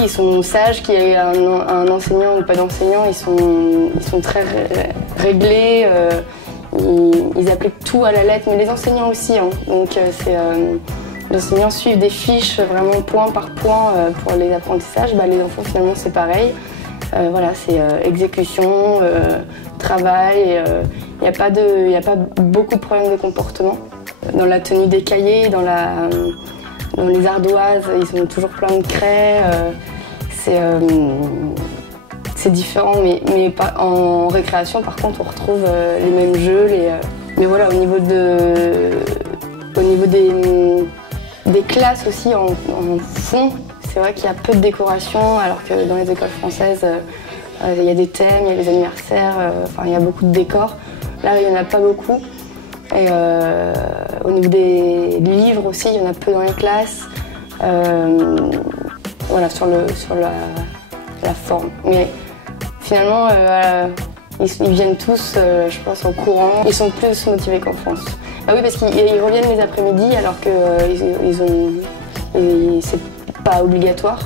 oui, ils sont sages, qu'il y ait un enseignant ou pas d'enseignant, ils sont très réglés, ils appliquent tout à la lettre, mais les enseignants aussi. Hein. Donc les enseignants suivent des fiches vraiment point par point pour les apprentissages. Les enfants finalement c'est pareil. Voilà, c'est exécution, travail, il n'y a pas beaucoup de problèmes de comportement. Dans la tenue des cahiers, dans les ardoises, ils ont toujours plein de craie. C'est différent, mais en récréation, par contre, on retrouve les mêmes jeux. Mais voilà, au niveau des classes aussi, en fond, c'est vrai qu'il y a peu de décoration, alors que dans les écoles françaises, il y a des thèmes, il y a les anniversaires, il y a beaucoup de décors. Là, il n'y en a pas beaucoup. Et au niveau des livres aussi, il y en a peu dans les classes. Voilà, sur la forme. Mais finalement, ils viennent tous, je pense, en courant. Ils sont plus motivés qu'en France. Ah oui, parce qu'ils reviennent les après-midi alors que c'est pas obligatoire.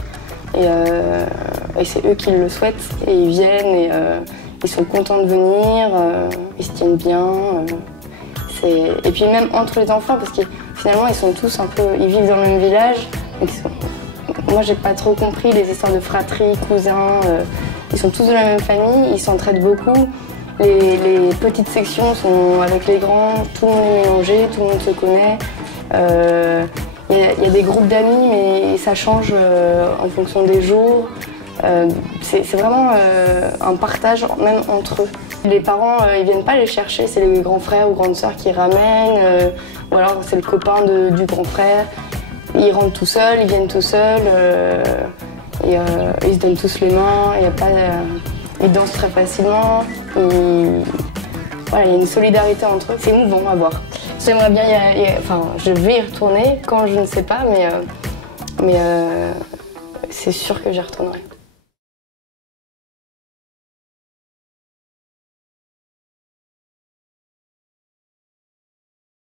Et c'est eux qui le souhaitent. Et ils viennent et ils sont contents de venir, ils se tiennent bien. Et puis même entre les enfants, parce que finalement ils sont tous un peu, ils vivent dans le même village. Moi j'ai pas trop compris les histoires de fratrie, cousins. Ils sont tous de la même famille, ils s'entraident beaucoup. Les petites sections sont avec les grands, tout le monde est mélangé, tout le monde se connaît. Il y a des groupes d'amis, mais ça change en fonction des jours. C'est vraiment un partage même entre eux. Les parents, ils viennent pas les chercher, c'est les grands frères ou grandes sœurs qui ramènent, ou alors c'est le copain du grand frère. Ils rentrent tout seuls, ils viennent tout seuls, et ils se donnent tous les mains, ils dansent très facilement. Voilà, il y a une solidarité entre eux, c'est émouvant à voir. J'aimerais bien je vais y retourner quand je ne sais pas, mais c'est sûr que j'y retournerai.